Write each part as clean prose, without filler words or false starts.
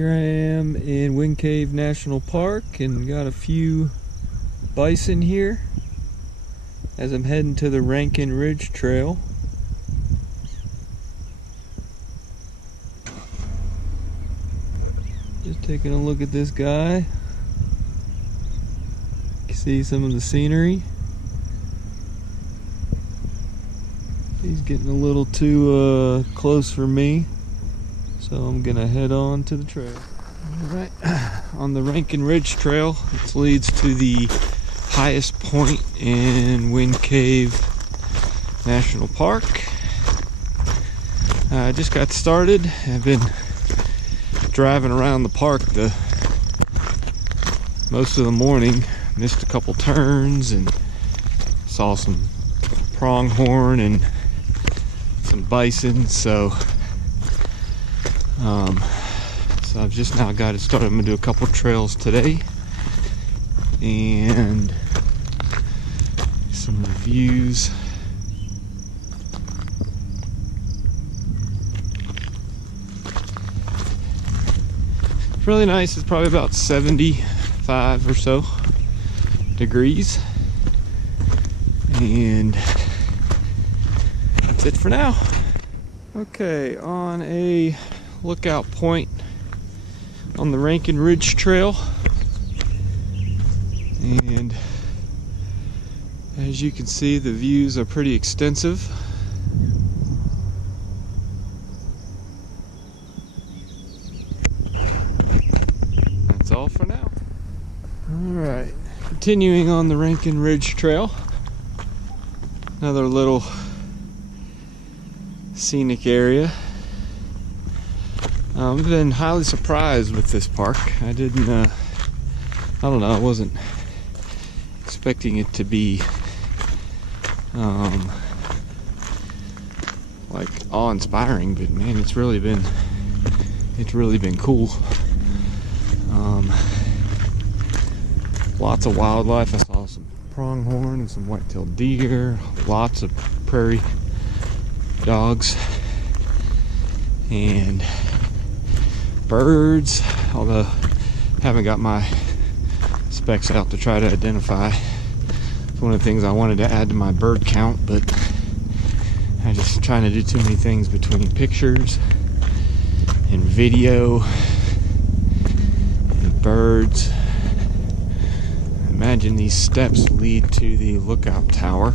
Here I am in Wind Cave National Park and got a few bison here as I'm heading to the Rankin Ridge Trail. Just taking a look at this guy. You can see some of the scenery. He's getting a little too close for me, so I'm gonna head on to the trail. Alright, on the Rankin Ridge Trail, this leads to the highest point in Wind Cave National Park. I just got started. I've been driving around the park most of the morning. Missed a couple turns and saw some pronghorn and some bison, so I've just now got it started. I'm gonna do a couple trails today and some reviews. It's really nice. It's probably about 75 or so degrees, and that's it for now. Okay, on a lookout point on the Rankin Ridge Trail, and as you can see, the views are pretty extensive. That's all for now. Alright, continuing on the Rankin Ridge Trail, another little scenic area. I've been highly surprised with this park. I didn't, I don't know, I wasn't expecting it to be like awe-inspiring, but man, it's really been cool. Lots of wildlife. I saw some pronghorn and some white-tailed deer, lots of prairie dogs and birds, although I haven't got my specs out to try to identify. It's one of the things I wanted to add to my bird count, but I'm just trying to do too many things between pictures and video and birds. I imagine these steps lead to the lookout tower.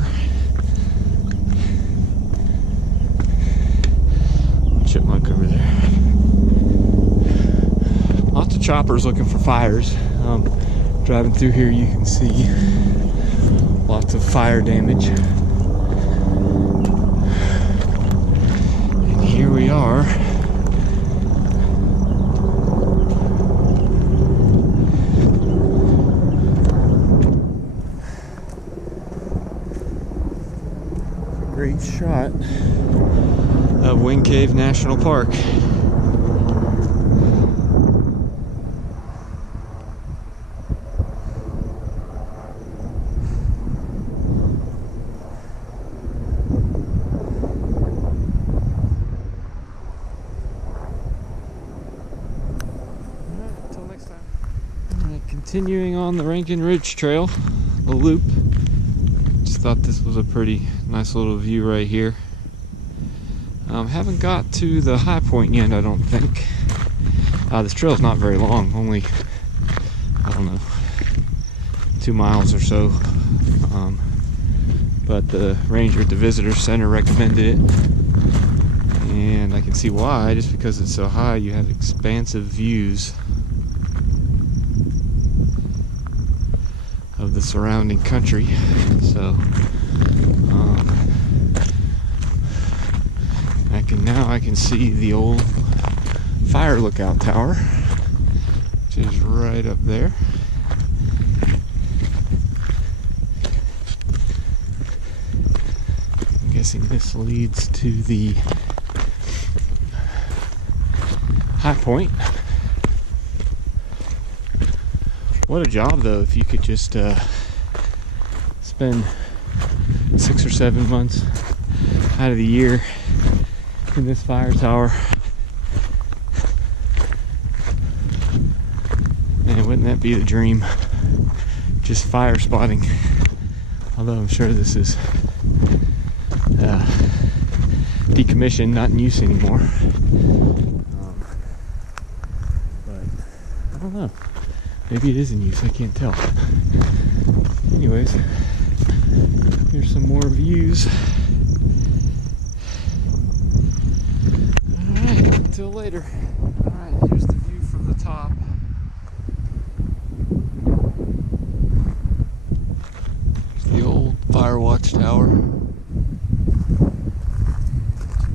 Chipmunk over there. Lots of choppers looking for fires. Driving through here, you can see lots of fire damage. And here we are. A great shot of Wind Cave National Park. Until next time. Alright, continuing on the Rankin Ridge Trail, a loop. Just thought this was a pretty nice little view right here. Haven't got to the high point yet, I don't think. This trail's not very long, only, I don't know, 2 miles or so. But the ranger at the visitor center recommended it, and I can see why. Just because it's so high, you have expansive views of the surrounding country. So I can see the old fire lookout tower, which is right up there. I'm guessing this leads to the high point. What a job, though, if you could just spend 6 or 7 months out of the year in this fire tower. that be the dream? Just fire spotting. Although I'm sure this is decommissioned, not in use anymore. But I don't know. Maybe it is in use, I can't tell. Anyways, here's some more views. Alright, until later. Alright, here's the view from the top. Here's the old fire watchtower.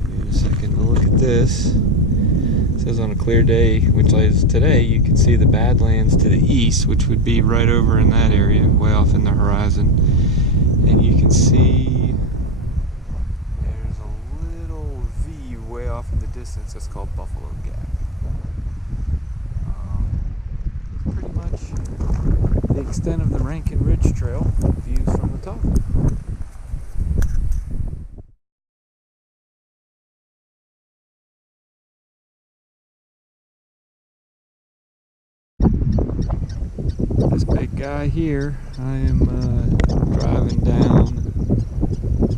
Give a second to look at this. It says on a clear day, which is today, you can see the Badlands to the east, which would be right over in that area, way off in the horizon. And you can see there's a little V way off in the distance. That's called Buffalo Gap. Pretty much the extent of the Rankin Ridge Trail, views from the top. This big guy here, I am driving down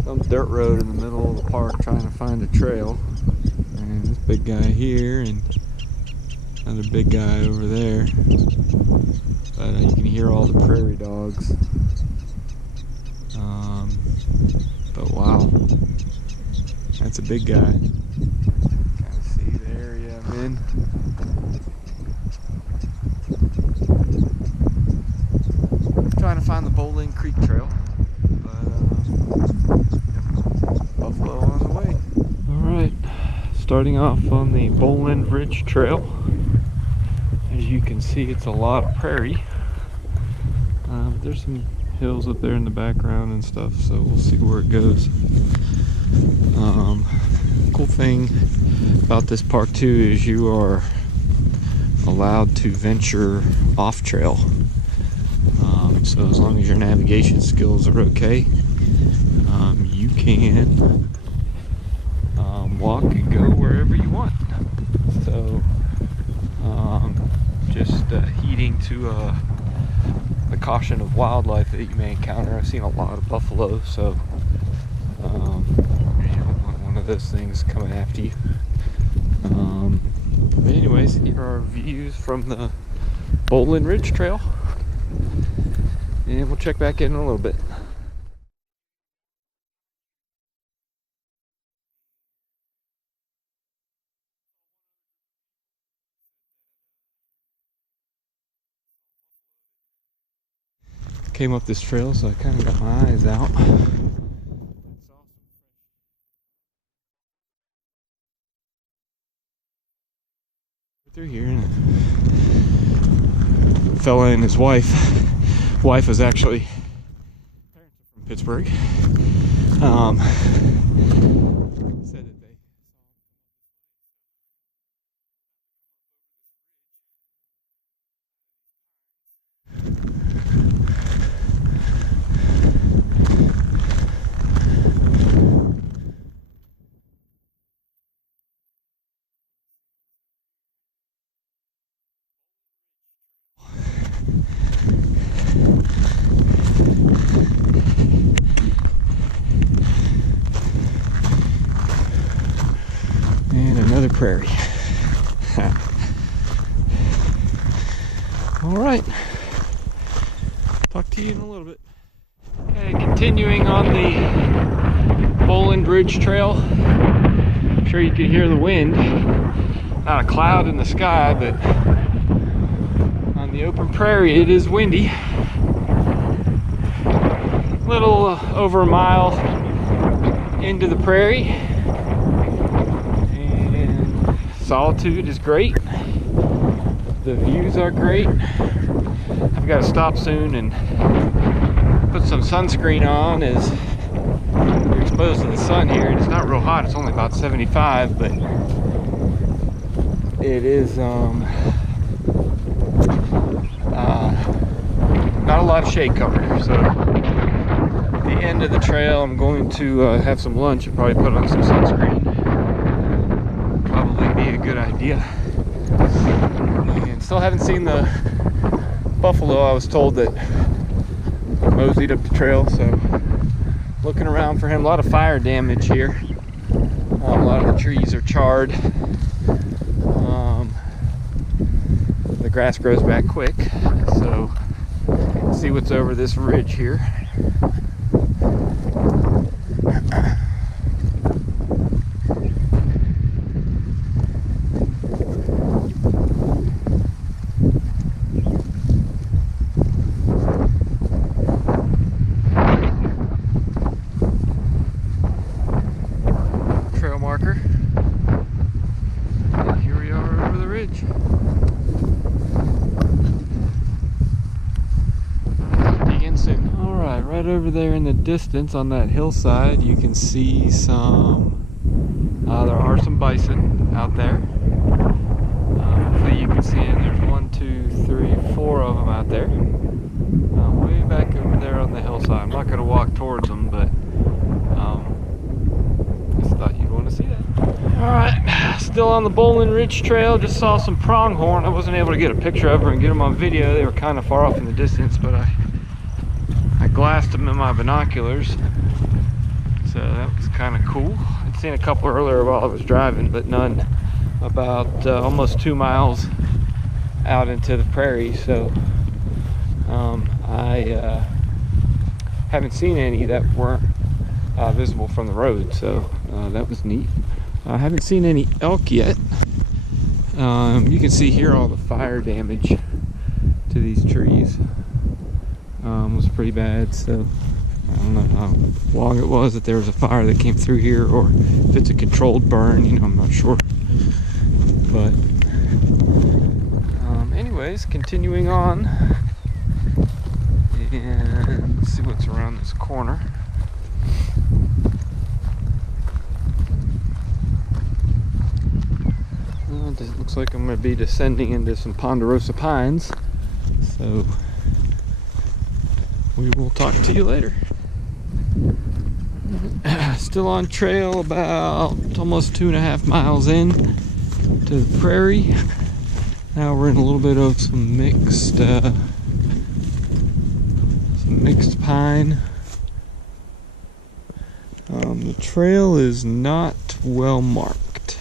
some dirt road in the middle of the park trying to find a trail. And this big guy here and another big guy over there. But you can hear all the prairie dogs. But wow, that's a big guy. Kind of see the area I'm in. Trying to find the Boland Creek Trail, but buffalo on the way. Alright, starting off on the Boland Ridge Trail. As you can see, it's a lot of prairie. There's some hills up there in the background and stuff, so we'll see where it goes. Cool thing about this park too is you are allowed to venture off trail. So as long as your navigation skills are okay, you can walk and go wherever you want. So just heeding to the caution of wildlife that you may encounter. I've seen a lot of buffalo, so you don't want one of those things coming after you. But anyways, here are views from the Boland Ridge Trail. And we'll check back in a little bit. Came up this trail, so I kind of got my eyes out. Through here, and a fella and his wife was actually from Pittsburgh. Said that they prairie. All right, talk to you in a little bit. Okay, continuing on the Boland Ridge Trail. I'm sure you can hear the wind. Not a cloud in the sky, but on the open prairie it is windy. A little over a mile into the prairie. Solitude is great. The views are great. I've got to stop soon and put some sunscreen on as you're exposed to the sun here. And it's not real hot. It's only about 75, but it is not a lot of shade cover. So at the end of the trail, I'm going to have some lunch and probably put on some sunscreen. Probably be a good idea. And still haven't seen the buffalo, I was told, that moseyed up the trail, so looking around for him. A lot of fire damage here. A lot of the trees are charred. The grass grows back quick, so see what's over this ridge here. Trail marker. And here we are over the ridge. Alright, right over there in the distance on that hillside, you can see some, there are some bison out there. Hopefully you can see them. There's 1, 2, 3, 4 of them out there. Way back over there on the hillside. I'm not going to walk towards them, but just thought you'd want to see that. Alright, still on the Boland Ridge Trail. Just saw some pronghorn. I wasn't able to get a picture of them and get them on video. They were kind of far off in the distance, but I glassed them in my binoculars, so that was kind of cool. I'd seen a couple earlier while I was driving, but none about almost 2 miles out into the prairie, so I haven't seen any that weren't visible from the road, so that was neat. I haven't seen any elk yet. You can see here all the fire damage to these trees. Was pretty bad, so I don't know how long it was that there was a fire that came through here, or if it's a controlled burn, you know, I'm not sure. But anyways, continuing on, and let's see what's around this corner. It looks like I'm going to be descending into some ponderosa pines, so we will talk to you later. Still on trail, about almost 2.5 miles in to the prairie. Now we're in a little bit of some mixed pine. The trail is not well marked,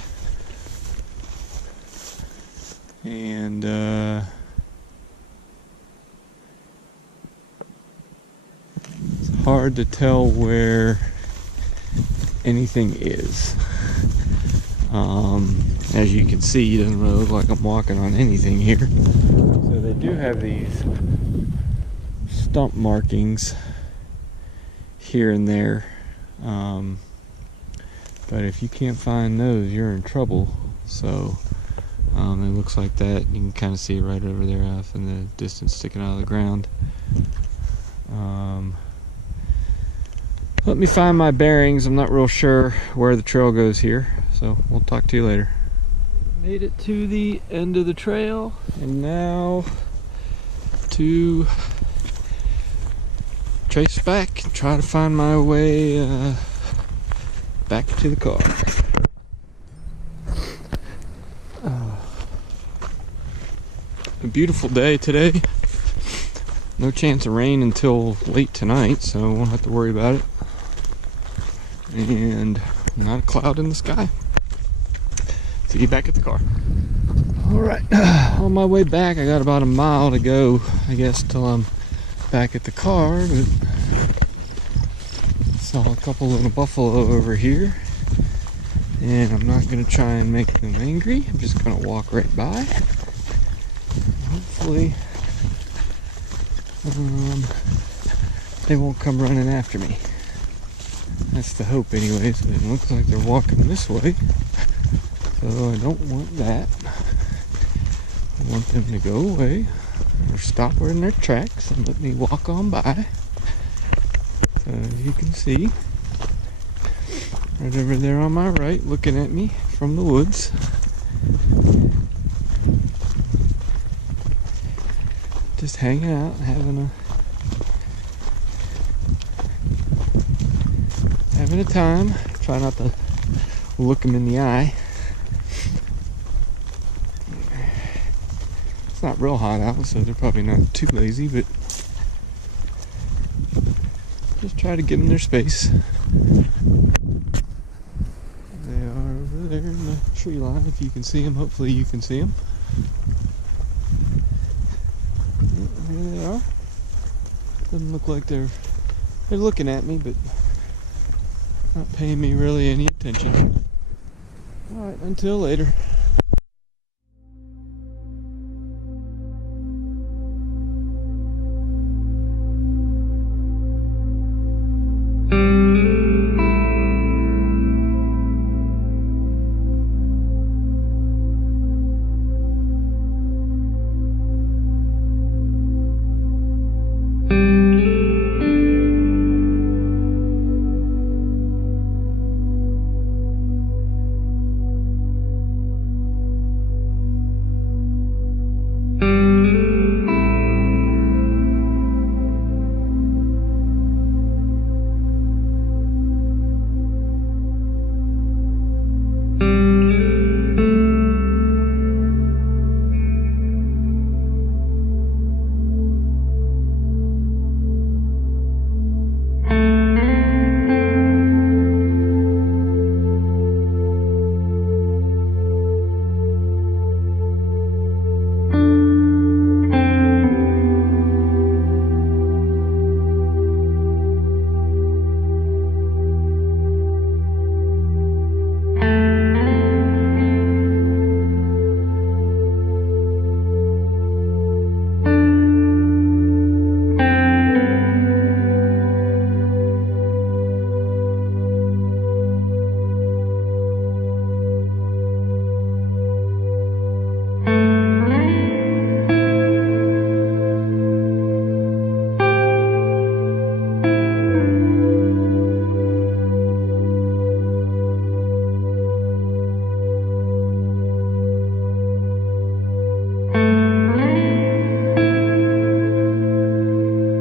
and hard to tell where anything is. As you can see, it doesn't really look like I'm walking on anything here. So they do have these stump markings here and there, but if you can't find those, you're in trouble. So it looks like that. You can kind of see it right over there off in the distance, sticking out of the ground. Let me find my bearings. I'm not real sure where the trail goes here, so we'll talk to you later. Made it to the end of the trail, and now to trace back and try to find my way back to the car. A beautiful day today. No chance of rain until late tonight, so I won't have to worry about it. And not a cloud in the sky. So get back at the car. Alright, on my way back, I got about a mile to go, I guess, till I'm back at the car. But saw a couple little buffalo over here, and I'm not going to try and make them angry. I'm just going to walk right by. Hopefully they won't come running after me. That's the hope anyways, but it looks like they're walking this way, so I don't want that. I want them to go away or stop in their tracks and let me walk on by. So as you can see, right over there on my right, looking at me from the woods, just hanging out, having a time. Try not to look them in the eye. It's not real hot out, so they're probably not too lazy, but just try to give them their space. They are over there in the tree line, if you can see them. Hopefully you can see them. Here they are. Doesn't look like they're looking at me, but not paying me really any attention. Alright, until later.